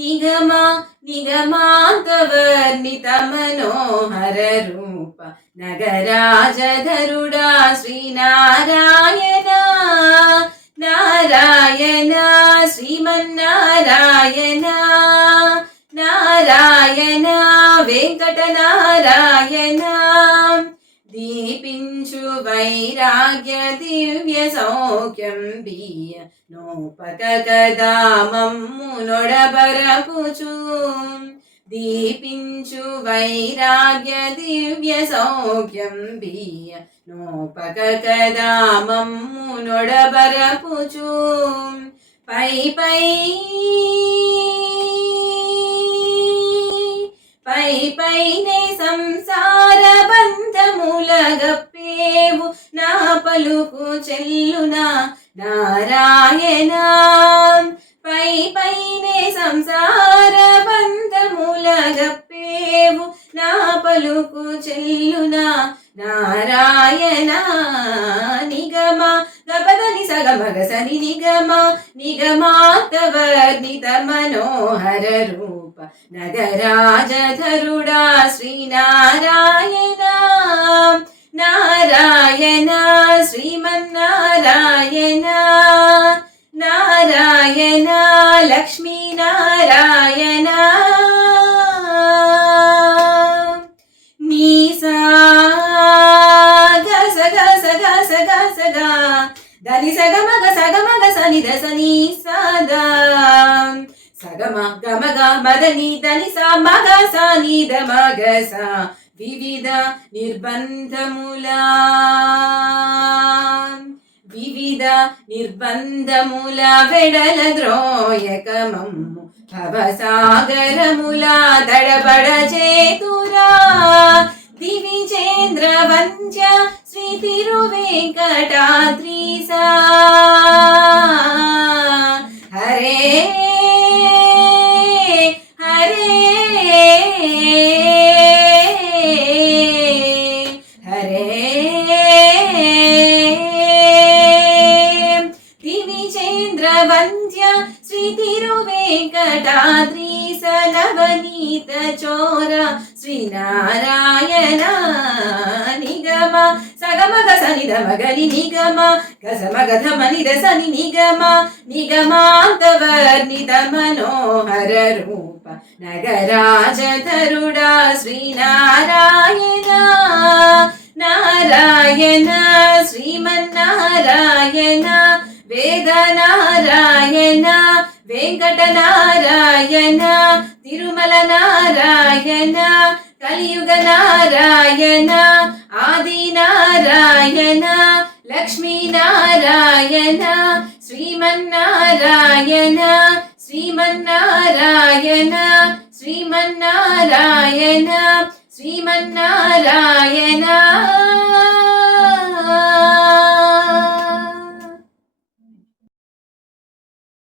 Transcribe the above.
నిగమ నిగమాంతవర్ణిత మనోహర రూప నగరాజధరుడా శ్రీనారాయణ నారాయణ శ్రీమన్నారాయణ నారాయణ వెంకటనారాయణ దీపించు వైరాగ్య దివ్య సౌఖ్యం బియ్య నోపక కదా మమ్మునొడబరపుచు దీపించు వైరాగ్య దివ్య సౌఖ్యం బియ్య నోపక కదా మమ్మునొడబరపుచు పై పై పై పైనే సంసార బంధములగప్పేవు నా పలుకు చెల్లునా నారాయణ పై పైనే సంసార బంధములగప్పేవు నా పలుకు చెల్లునా నారాయణ నిగమ గపదని సగమగసని నిగమ నిగమాతవర్ణిత మనోహర రూప నగరాజధరుడా శ్రీనారాయణ నారాయణ శ్రీమన్నారాయణ నారాయణ లక్ష్మీనారాయణ నీసా గస గస గస గస గా దని సగమగ సగమగ సని దసని సదా సగమ గమగ మదని దని స మగ సని ద మగ స వివిధ నిర్బంధముల వెడల ద్రోయకమమ్ము భవసాగరముల దడబడ చేతురా దివిజేంద్ర వంద్య శ్రీ తిరువేంకటాద్రీసా హరే హరే హరే దివిజేంద్ర వంద్య శ్రీ తిరువేంకటాద్రీస నవనీత చోర శ్రీనారాయణ నిగమ సగమగ సని దమగని నిగమ గసమగ ధమని దసని నిగమ నిగమాంతవర్ణిత మనోహర రూప నగరాజధరుడా శ్రీనారాయణ నారాయణ శ్రీమన్నారాయణ వేదనారాయణ వెంకటనారాయణ తిరుమల నారాయణ కలియుగ నారాయణ ఆది నారాయణ లక్ష్మీనారాయణ శ్రీమన్నారాయణ శ్రీమన్నారాయణ శ్రీమన్నారాయణ శ్రీమన్నారాయణ